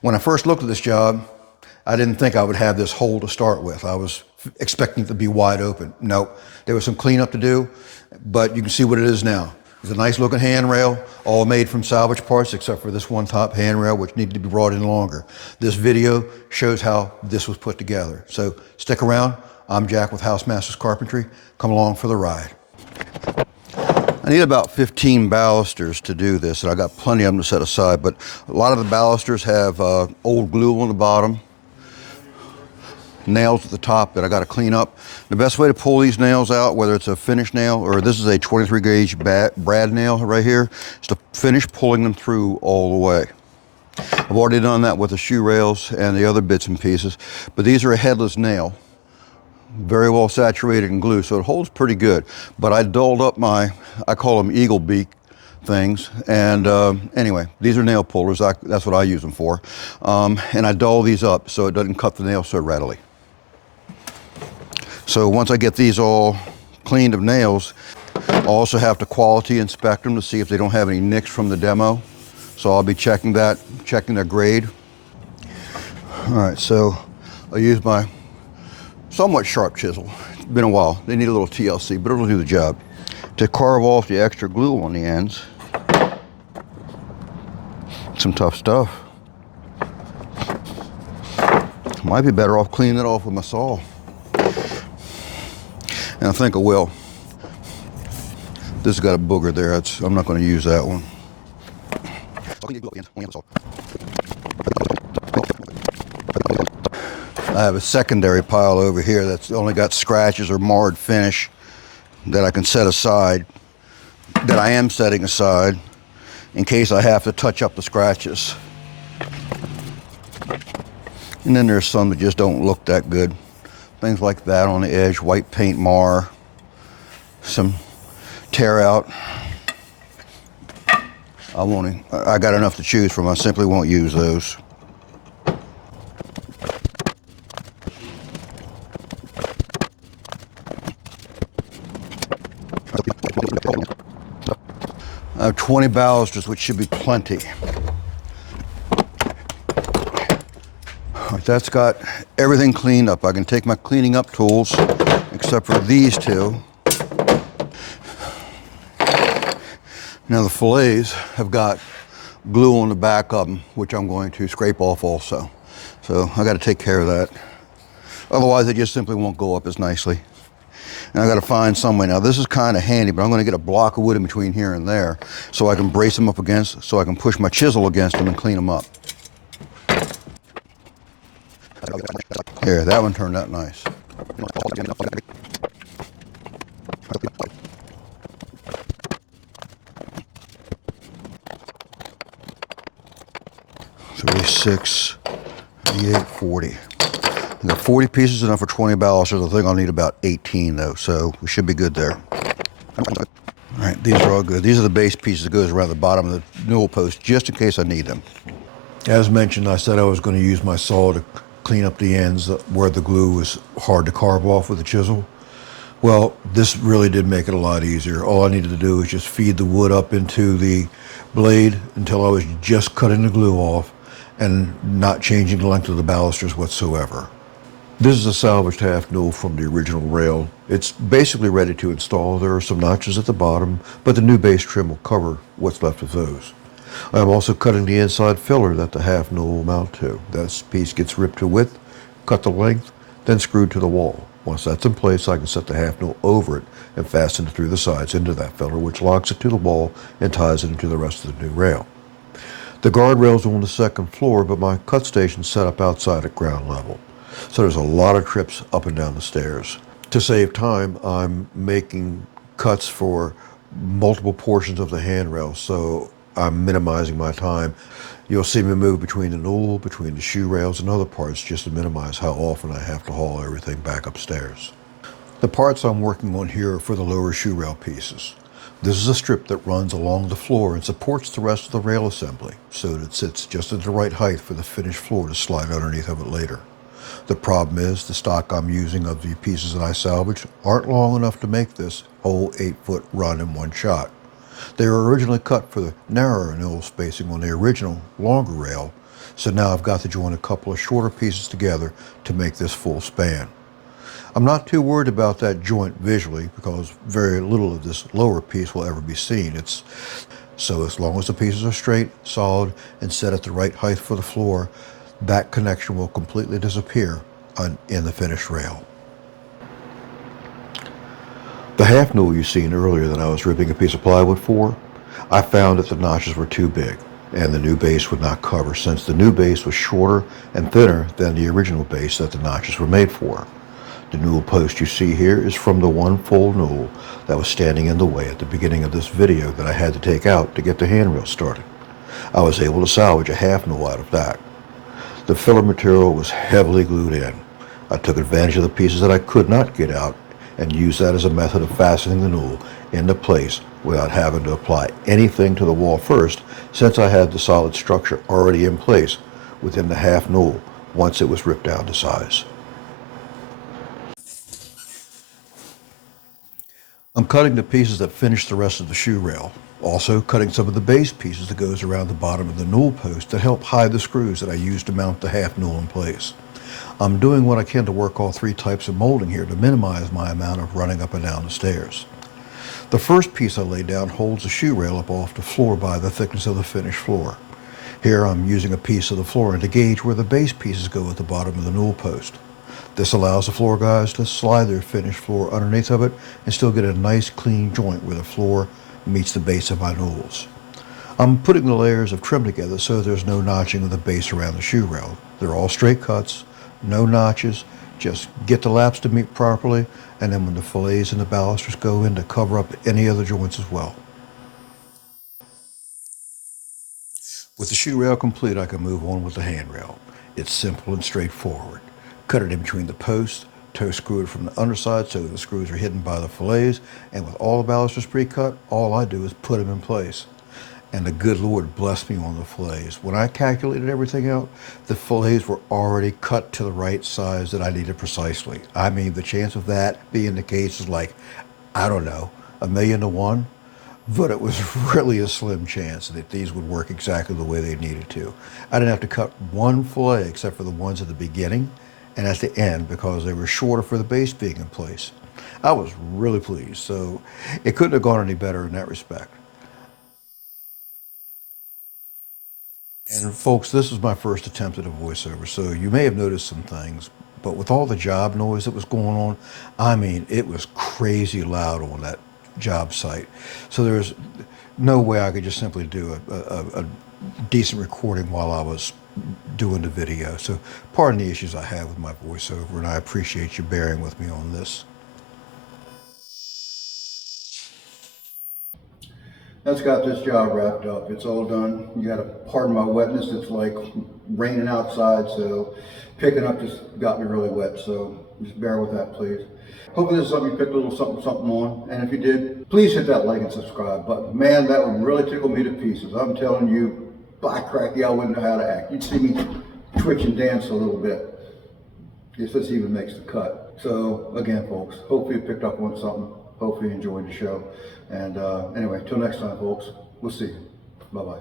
When I first looked at this job, I didn't think I would have this hole to start with. I was expecting it to be wide open. Nope, there was some cleanup to do, but you can see what it is now. It's a nice looking handrail, all made from salvage parts except for this one top handrail, which needed to be brought in longer. This video shows how this was put together. So stick around. I'm Jack with Housemasters Carpentry. Come along for the ride. I need about 15 balusters to do this, and I got plenty of them to set aside, but a lot of the balusters have old glue on the bottom, nails at the top that I got to clean up. The best way to pull these nails out, whether it's a finish nail or this is a 23 gauge brad nail right here, is to finish pulling them through all the way. I've already done that with the shoe rails and the other bits and pieces, but these are a headless nail, very well saturated in glue, so it holds pretty good. But I dulled up my, I call them eagle beak things, and anyway, these are nail pullers. That's what I use them for. And I dull these up so it doesn't cut the nail so readily. So once I get these all cleaned of nails, I also have to quality inspect them to see if they don't have any nicks from the demo. So I'll be checking their grade. All right, so I use my somewhat sharp chisel. It's been a while. They need a little TLC, but it'll do the job. To carve off the extra glue on the ends. Some tough stuff. Might be better off cleaning it off with my saw. And I think I will. This has got a booger there. I'm not going to use that one. I have a secondary pile over here that's only got scratches or marred finish that I can set aside, that I am setting aside in case I have to touch up the scratches. And then there's some that just don't look that good. Things like that on the edge, white paint mar, some tear out. I got enough to choose from. I simply won't use those. I have 20 balusters, which should be plenty. That's got everything cleaned up. I can take my cleaning up tools, except for these two. Now the fillets have got glue on the back of them, which I'm going to scrape off also. So I got to take care of that. Otherwise, they just simply won't go up as nicely. And I got to find some way. Now this is kind of handy, but I'm going to get a block of wood in between here and there so I can brace them up against, so I can push my chisel against them and clean them up. Here, that one turned out nice. 36, 38, 40. I got 40 pieces enough for 20 balusters. I think I'll need about 18 though, so we should be good there. All right, these are all good. These are the base pieces that goes around the bottom of the newel post, just in case I need them. As mentioned, I said I was going to use my saw to clean up the ends where the glue was hard to carve off with a chisel. Well, this really did make it a lot easier. All I needed to do was just feed the wood up into the blade until I was just cutting the glue off and not changing the length of the balusters whatsoever. This is a salvaged half newel from the original rail. It's basically ready to install. There are some notches at the bottom, but the new base trim will cover what's left of those. I'm also cutting the inside filler that the half newel will mount to. This piece gets ripped to width, cut the length, then screwed to the wall. Once that's in place, I can set the half newel over it and fasten it through the sides into that filler, which locks it to the wall and ties it into the rest of the new rail. The guardrail's on the second floor, but my cut station's set up outside at ground level. So there's a lot of trips up and down the stairs. To save time, I'm making cuts for multiple portions of the handrail, so I'm minimizing my time. You'll see me move between the newel, between the shoe rails and other parts just to minimize how often I have to haul everything back upstairs. The parts I'm working on here are for the lower shoe rail pieces. This is a strip that runs along the floor and supports the rest of the rail assembly so that it sits just at the right height for the finished floor to slide underneath of it later. The problem is the stock I'm using of the pieces that I salvaged aren't long enough to make this whole 8-foot run in one shot. They were originally cut for the narrower newel spacing on the original longer rail, So now I've got to join a couple of shorter pieces together to make this full span. I'm not too worried about that joint visually because very little of this lower piece will ever be seen. So as long as the pieces are straight, solid, and set at the right height for the floor, that connection will completely disappear in the finished rail. The half newel you seen earlier that I was ripping a piece of plywood for, I found that the notches were too big and the new base would not cover, since the new base was shorter and thinner than the original base that the notches were made for. The newel post you see here is from the one full newel that was standing in the way at the beginning of this video that I had to take out to get the handrail started. I was able to salvage a half newel out of that. The filler material was heavily glued in. I took advantage of the pieces that I could not get out and used that as a method of fastening the newel into place without having to apply anything to the wall first, since I had the solid structure already in place within the half newel once it was ripped down to size. I'm cutting the pieces that finish the rest of the shoe rail. Also cutting some of the base pieces that goes around the bottom of the newel post that help hide the screws that I used to mount the half newel in place. I'm doing what I can to work all three types of molding here to minimize my amount of running up and down the stairs. The first piece I laid down holds the shoe rail up off the floor by the thickness of the finished floor. Here I'm using a piece of the flooring to gauge where the base pieces go at the bottom of the newel post. This allows the floor guys to slide their finished floor underneath of it and still get a nice clean joint where the floor meets the base of my newels. I'm putting the layers of trim together so there's no notching of the base around the shoe rail. They're all straight cuts, no notches, just get the laps to meet properly, and then when the fillets and the balusters go in, to cover up any other joints as well. With the shoe rail complete, I can move on with the handrail. It's simple and straightforward. Cut it in between the posts, toe screw it from the underside so the screws are hidden by the fillets, and with all the balusters pre-cut, all I do is put them in place. And the good Lord blessed me on the fillets. When I calculated everything out, the fillets were already cut to the right size that I needed precisely. I mean, the chance of that being the case is like, I don't know, 1,000,000 to 1. But it was really a slim chance that these would work exactly the way they needed to. I didn't have to cut one fillet except for the ones at the beginning and at the end because they were shorter for the base being in place. I was really pleased, so it couldn't have gone any better in that respect. And folks, this was my first attempt at a voiceover, so you may have noticed some things, but with all the job noise that was going on, I mean, it was crazy loud on that job site. So there's no way I could just simply do a decent recording while I was doing the video. So pardon the issues I have with my voiceover, and I appreciate you bearing with me on this. That's got this job wrapped up. It's all done. You gotta pardon my wetness. It's like raining outside, so picking up just got me really wet. So just bear with that, please. Hopefully this is something you picked a little something on. And if you did, please hit that like and subscribe button. Man, that would really tickle me to pieces. I'm telling you, by cracky, I wouldn't know how to act. You'd see me twitch and dance a little bit if this even makes the cut. So again, folks, hopefully you picked up on something. Hopefully you enjoyed the show. And anyway, till next time, folks, we'll see you. Bye-bye.